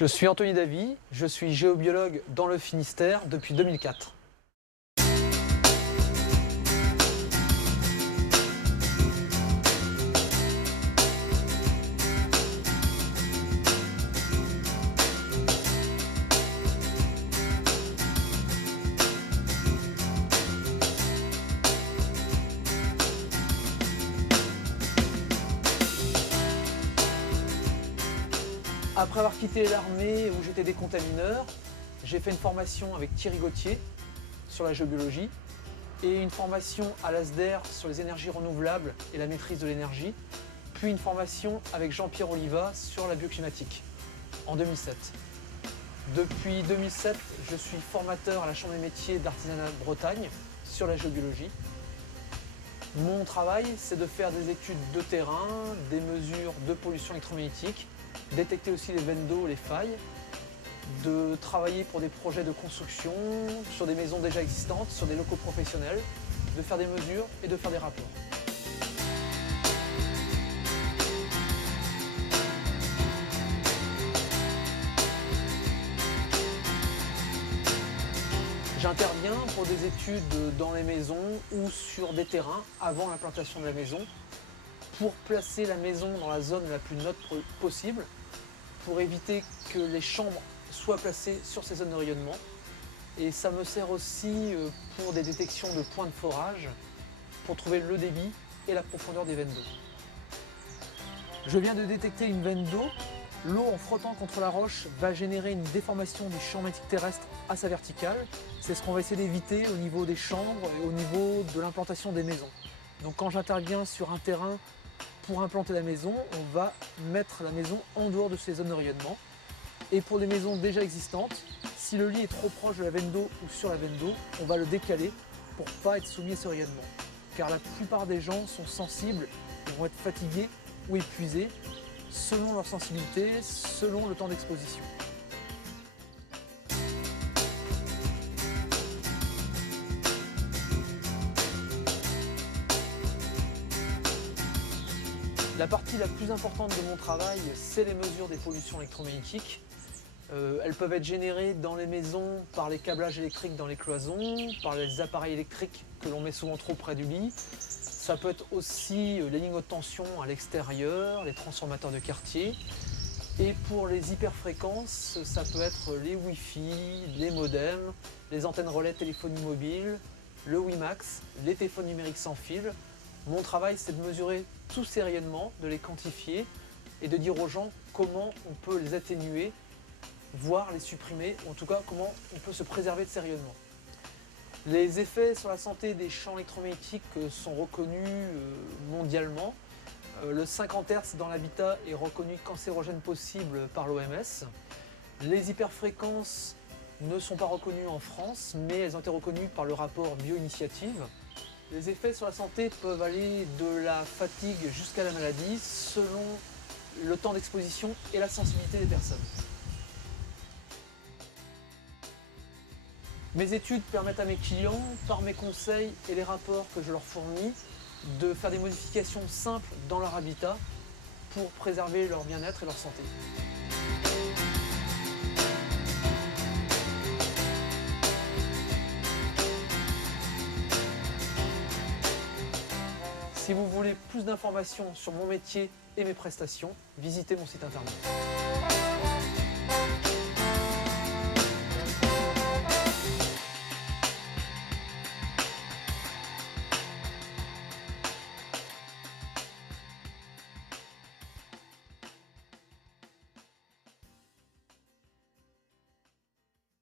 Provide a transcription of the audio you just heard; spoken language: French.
Je suis Anthony Davy, je suis géobiologue dans le Finistère depuis 2004. Après avoir quitté l'armée où j'étais décontamineur, j'ai fait une formation avec Thierry Gauthier sur la géobiologie et une formation à l'ASDER sur les énergies renouvelables et la maîtrise de l'énergie, puis une formation avec Jean-Pierre Oliva sur la bioclimatique en 2007. Depuis 2007, je suis formateur à la Chambre des métiers d'artisanat de Bretagne sur la géobiologie. Mon travail, c'est de faire des études de terrain, des mesures de pollution électromagnétique, détecter aussi les veines d'eau, les failles, de travailler pour des projets de construction, sur des maisons déjà existantes, sur des locaux professionnels, de faire des mesures et de faire des rapports. J'interviens pour des études dans les maisons ou sur des terrains avant l'implantation de la maison, pour placer la maison dans la zone la plus neutre possible, pour éviter que les chambres soient placées sur ces zones de rayonnement. Et ça me sert aussi pour des détections de points de forage, pour trouver le débit et la profondeur des veines d'eau. Je viens de détecter une veine d'eau. L'eau en frottant contre la roche va générer une déformation du champ magnétique terrestre à sa verticale. C'est ce qu'on va essayer d'éviter au niveau des chambres et au niveau de l'implantation des maisons. Donc quand j'interviens sur un terrain pour implanter la maison, on va mettre la maison en dehors de ces zones de rayonnement. Et pour les maisons déjà existantes, si le lit est trop proche de la veine d'eau ou sur la veine d'eau, on va le décaler pour ne pas être soumis à ce rayonnement. Car la plupart des gens sont sensibles, ils vont être fatigués ou épuisés selon leur sensibilité, selon le temps d'exposition. La partie la plus importante de mon travail, c'est les mesures des pollutions électromagnétiques. Elles peuvent être générées dans les maisons par les câblages électriques dans les cloisons, par les appareils électriques que l'on met souvent trop près du lit. Ça peut être aussi les lignes haute tension à l'extérieur, les transformateurs de quartier. Et pour les hyperfréquences, ça peut être les Wi-Fi, les modems, les antennes relais téléphonie mobile, le WiMAX, les téléphones numériques sans fil. Mon travail, c'est de mesurer tous ces rayonnements, de les quantifier et de dire aux gens comment on peut les atténuer, voire les supprimer, ou en tout cas comment on peut se préserver de ces rayonnements. Les effets sur la santé des champs électromagnétiques sont reconnus mondialement. Le 50 Hz dans l'habitat est reconnu cancérogène possible par l'OMS. Les hyperfréquences ne sont pas reconnues en France, mais elles ont été reconnues par le rapport Bioinitiative. Les effets sur la santé peuvent aller de la fatigue jusqu'à la maladie selon le temps d'exposition et la sensibilité des personnes. Mes études permettent à mes clients, par mes conseils et les rapports que je leur fournis, de faire des modifications simples dans leur habitat pour préserver leur bien-être et leur santé. Si vous voulez plus d'informations sur mon métier et mes prestations, visitez mon site internet.